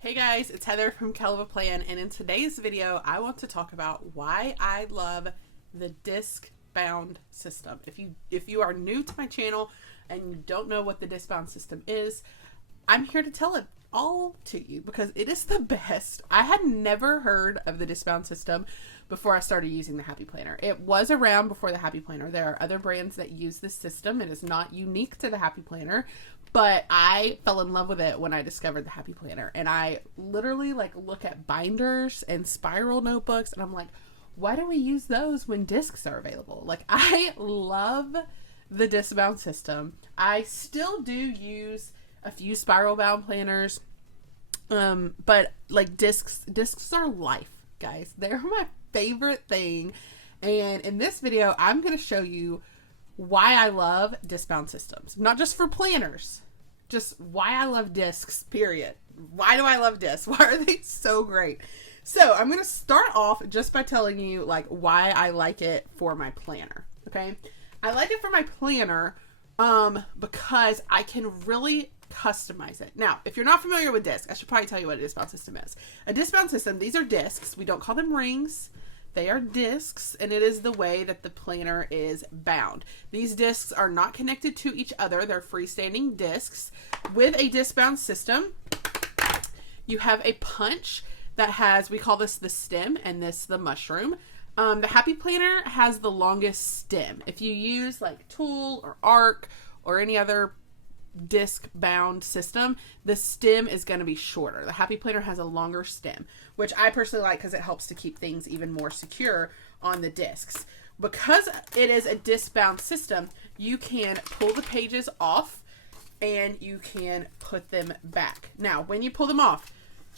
Hey guys, it's Heather from Kell of a Plan, and in today's video, I want to talk about why I love the disc bound system. If you are new to my channel and you don't know what the disc bound system is, I'm here to tell it all to you because it is the best. I had never heard of the disc bound system before I started using the Happy Planner. It was around before the Happy Planner. There are other brands that use this system. It is not unique to the Happy Planner, but I fell in love with it when I discovered the Happy Planner. And I literally look at binders and spiral notebooks and I'm like, why do we use those when discs are available? I love the disc bound system. I still do use a few spiral bound planners, but discs are life, guys. They're my favorite thing, and in this video I'm going to show you why I love disc bound systems. Not just for planners, just why I love discs, period. Why do I love discs? Why are they so great? So I'm going to start off just by telling you why I like it for my planner. Okay, I like it for my planner because I can really customize it. Now, if you're not familiar with discs, I should probably tell you what a disc bound system is. A disc bound system, these are discs. We don't call them rings. They are discs, and it is the way that the planner is bound. These discs are not connected to each other. They're freestanding discs. With a disc bound system, you have a punch that has, we call this the stem and this the mushroom. The Happy Planner has the longest stem. If you use Tool or Arc or any other disc bound system, the stem is going to be shorter. The Happy Planner has a longer stem, which I personally like because it helps to keep things even more secure on the discs. Because it is a disc bound system, you can pull the pages off and you can put them back. Now, when you pull them off,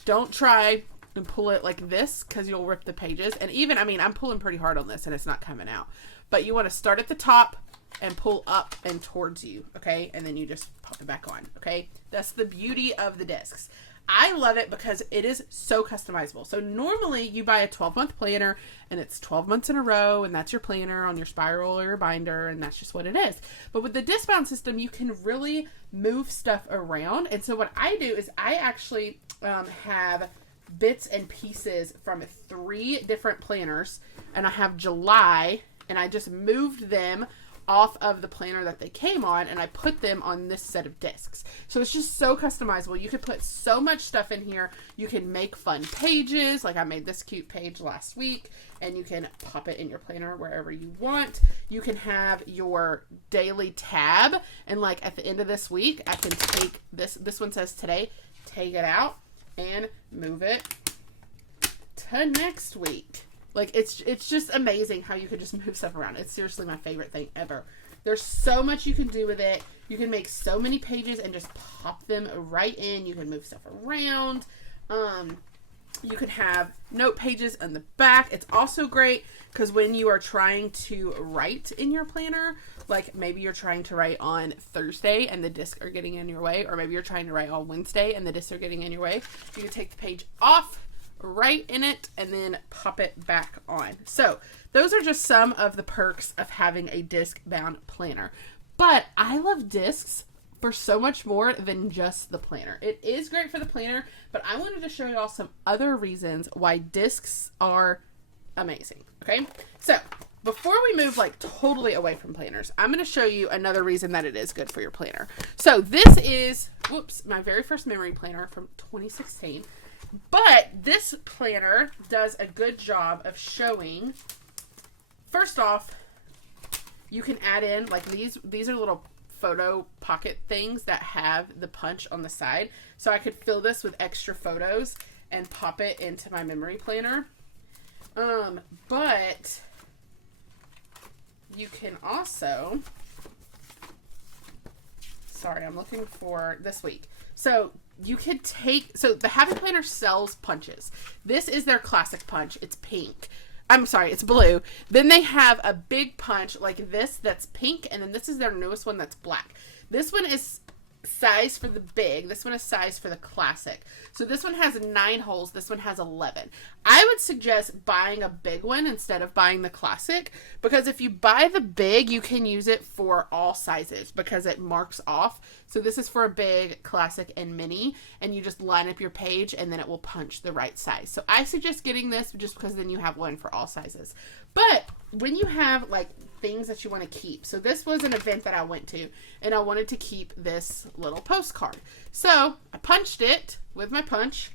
don't try and pull it like this because you'll rip the pages. And even, I'm pulling pretty hard on this and it's not coming out. But you want to start at the top and pull up and towards you, okay? And then you just pop it back on, okay? That's the beauty of the discs. I love it because it is so customizable. So normally you buy a 12-month planner and it's 12 months in a row and that's your planner on your spiral or your binder and that's just what it is. But with the disc bound system, you can really move stuff around. And so what I do is I actually have bits and pieces from 3 different planners, and I have July, and I just moved them off of the planner that they came on and I put them on this set of discs. So it's just so customizable. You could put so much stuff in here. You can make fun pages. I made this cute page last week and you can pop it in your planner wherever you want. You can have your daily tab and at the end of this week, I can take this one says today, take it out and move it to next week. It's just amazing how you can just move stuff around. It's seriously my favorite thing ever. There's so much you can do with it. You can make so many pages and just pop them right in. You can move stuff around. You can have note pages on the back. It's also great because when you are trying to write in your planner, maybe you're trying to write on Thursday and the discs are getting in your way, or maybe you're trying to write on Wednesday and the discs are getting in your way, you can take the page off, write in it, and then pop it back on. So those are just some of the perks of having a disc bound planner. But I love discs for so much more than just the planner. It is great for the planner, but I wanted to show you all some other reasons why discs are amazing. Okay, so before we move totally away from planners, I'm going to show you another reason that it is good for your planner. So this is, my very first memory planner from 2016. But this planner does a good job of showing, first off, you can add in, these are little photo pocket things that have the punch on the side. So I could fill this with extra photos and pop it into my memory planner. But you can also, sorry, I'm looking for this week. So you could the Happy Planner sells punches. This is their classic punch. It's pink. I'm sorry, it's blue. Then they have a big punch like this that's pink, and then this is their newest one that's black. This one is size for the big. This one is size for the classic. So this one has 9 holes. This one has 11. I would suggest buying a big one instead of buying the classic, because if you buy the big, you can use it for all sizes because it marks off. So this is for a big, classic, and mini, and you just line up your page and then it will punch the right size. So I suggest getting this just because then you have one for all sizes. But when you have like things that you want to keep. So this was an event that I went to and I wanted to keep this little postcard. So I punched it with my punch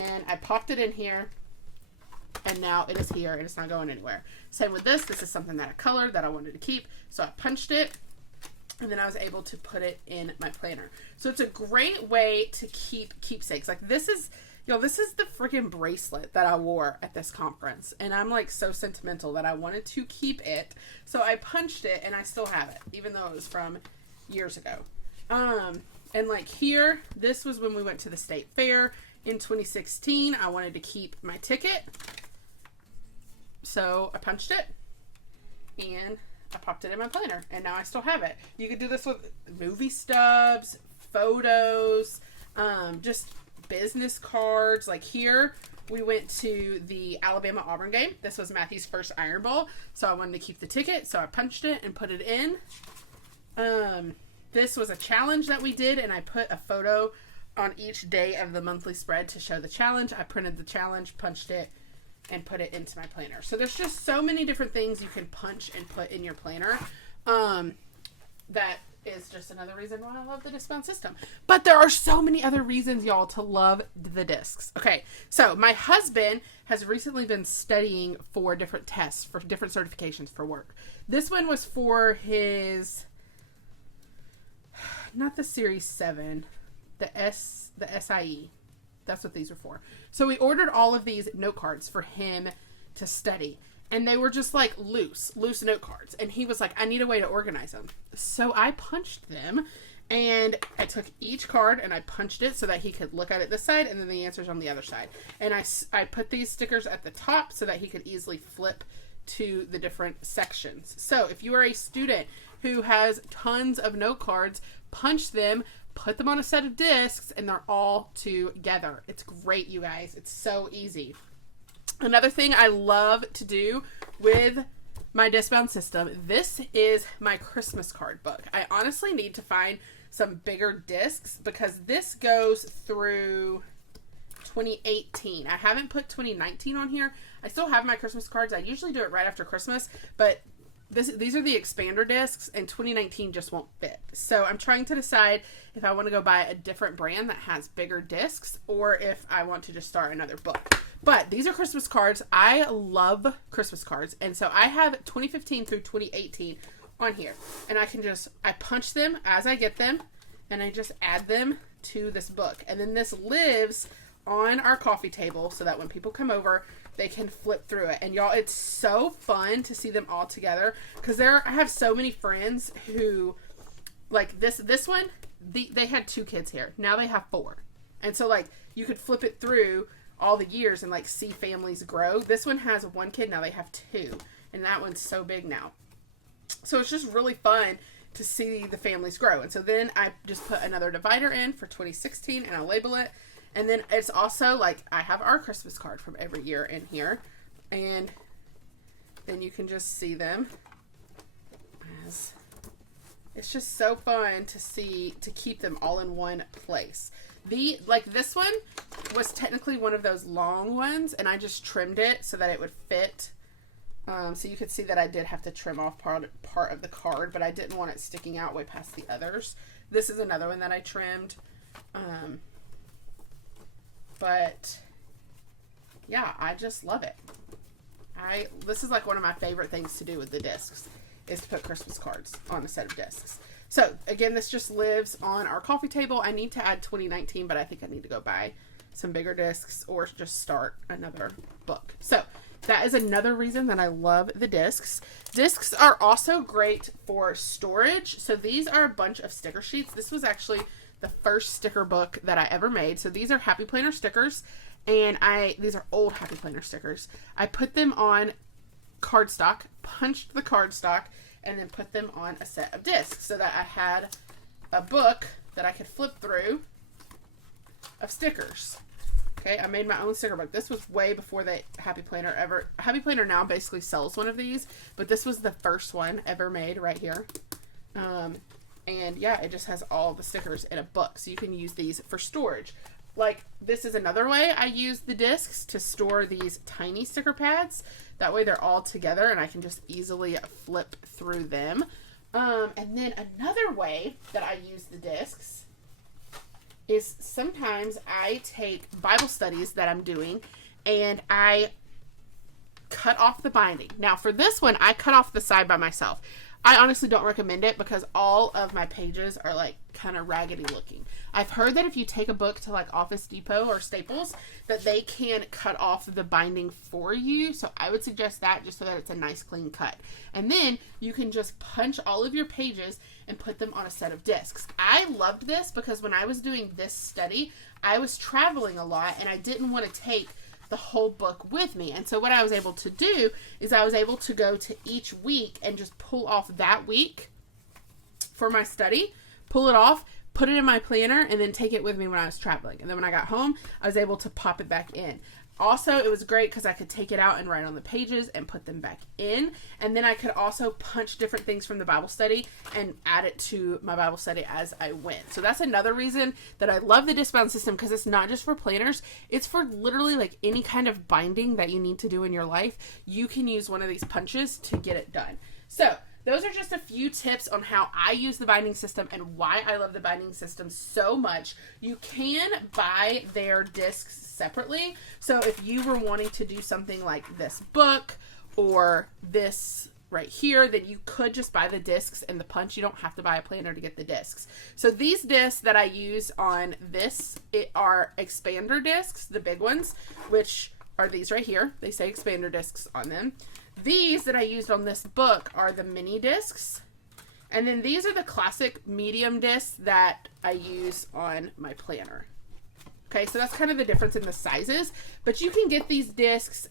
and I popped it in here and now it is here and it's not going anywhere. Same with this. This is something that I colored that I wanted to keep. So I punched it and then I was able to put it in my planner. So it's a great way to keep keepsakes. Like this is, this is the freaking bracelet that I wore at this conference. And I'm like so sentimental that I wanted to keep it. So I punched it and I still have it, even though it was from years ago. And like here, this was when we went to the state fair in 2016. I wanted to keep my ticket. So I punched it and I popped it in my planner and now I still have it. You could do this with movie stubs, photos, just business cards. Like here, we went to the Alabama-Auburn game. This was Matthew's first Iron Bowl, so I wanted to keep the ticket, so I punched it and put it in. This was a challenge that we did, and I put a photo on each day of the monthly spread to show the challenge. I printed the challenge, punched it, and put it into my planner. So there's just so many different things you can punch and put in your planner. That is just another reason why I love the disc-bound system. But there are so many other reasons, y'all, to love the discs. Okay, so my husband has recently been studying for different tests, for different certifications for work. This one was for his, not the Series 7, the SIE. That's what these are for. So we ordered all of these note cards for him to study. And they were just like loose note cards. And he was like, I need a way to organize them. So I punched them and I took each card and I punched it so that he could look at it this side and then the answers on the other side. And I put these stickers at the top so that he could easily flip to the different sections. So if you are a student who has tons of note cards, punch them, put them on a set of discs, and they're all together. It's great, you guys. It's so easy. Another thing I love to do with my disc-bound system, this is my Christmas card book. I honestly need to find some bigger discs because this goes through 2018. I haven't put 2019 on here. I still have my Christmas cards. I usually do it right after Christmas, but these are the expander discs and 2019 just won't fit. So I'm trying to decide if I want to go buy a different brand that has bigger discs or if I want to just start another book. But these are Christmas cards. I love Christmas cards. And so I have 2015 through 2018 on here. And I punch them as I get them. And I just add them to this book. And then this lives on our coffee table so that when people come over, they can flip through it. And y'all, it's so fun to see them all together. Because I have so many friends who, like this one, they had 2 kids here. Now they have 4. And so like you could flip it through all the years and like see families grow. This one has 1 kid, now they have 2. And that one's so big now. So it's just really fun to see the families grow. And so then I just put another divider in for 2016 and I label it. And then it's also like I have our Christmas card from every year in here. And then you can just see them. It's just so fun to keep them all in one place. This one was technically one of those long ones, and I just trimmed it so that it would fit. So you could see that I did have to trim off part of the card, but I didn't want it sticking out way past the others. This is another one that I trimmed. But yeah, I just love it. This is like one of my favorite things to do with the discs is to put Christmas cards on a set of discs. So again, this just lives on our coffee table. I need to add 2019, but I think I need to go buy some bigger discs or just start another book. So that is another reason that I love the discs. Discs are also great for storage. So these are a bunch of sticker sheets. This was actually the first sticker book that I ever made. So these are Happy Planner stickers, and these are old Happy Planner stickers. I put them on cardstock, punched the cardstock, and then put them on a set of discs so that I had a book that I could flip through of stickers. Okay, I made my own sticker book. This was way before the Happy Planner ever. Happy Planner now basically sells one of these, but this was the first one ever made right here. And yeah, it just has all the stickers in a book, so you can use these for storage. Like, this is another way I use the discs to store these tiny sticker pads. That way they're all together and I can just easily flip through them. And then another way that I use the discs is sometimes I take Bible studies that I'm doing and I cut off the binding. Now for this one, I cut off the side by myself. I honestly don't recommend it because all of my pages are like kind of raggedy looking. I've heard that if you take a book to like Office Depot or Staples, that they can cut off the binding for you. So I would suggest that, just so that it's a nice clean cut. And then you can just punch all of your pages and put them on a set of discs. I loved this because when I was doing this study, I was traveling a lot and I didn't want to take the whole book with me. And so what I was able to do is I was able to go to each week and just pull off that week for my study, pull it off, put it in my planner, and then take it with me when I was traveling. And then when I got home, I was able to pop it back in. Also, it was great because I could take it out and write on the pages and put them back in. And then I could also punch different things from the Bible study and add it to my Bible study as I went. So that's another reason that I love the disc bound system, because it's not just for planners. It's for literally like any kind of binding that you need to do in your life. You can use one of these punches to get it done. So those are just a few tips on how I use the binding system and why I love the binding system so much. You can buy their discs separately. So if you were wanting to do something like this book or this right here, then you could just buy the discs and the punch. You don't have to buy a planner to get the discs. So these discs that I use on this are expander discs, the big ones, which are these right here. They say expander discs on them. These that I used on this book are the mini discs. And then these are the classic medium discs that I use on my planner. Okay, so that's kind of the difference in the sizes. But you can get these discs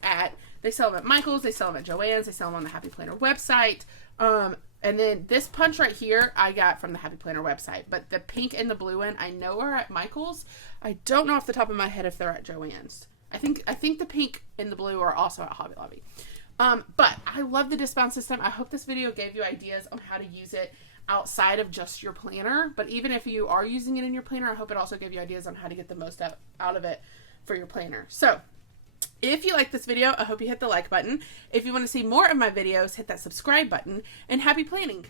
they sell them at Michael's, they sell them at Joann's, they sell them on the Happy Planner website. And then this punch right here, I got from the Happy Planner website. But the pink and the blue one, I know are at Michael's. I don't know off the top of my head if they're at Joann's. I think the pink and the blue are also at Hobby Lobby. But I love the disc bound system. I hope this video gave you ideas on how to use it outside of just your planner. But even if you are using it in your planner, I hope it also gave you ideas on how to get the most out of it for your planner. So if you like this video, I hope you hit the like button. If you want to see more of my videos, hit that subscribe button, and happy planning.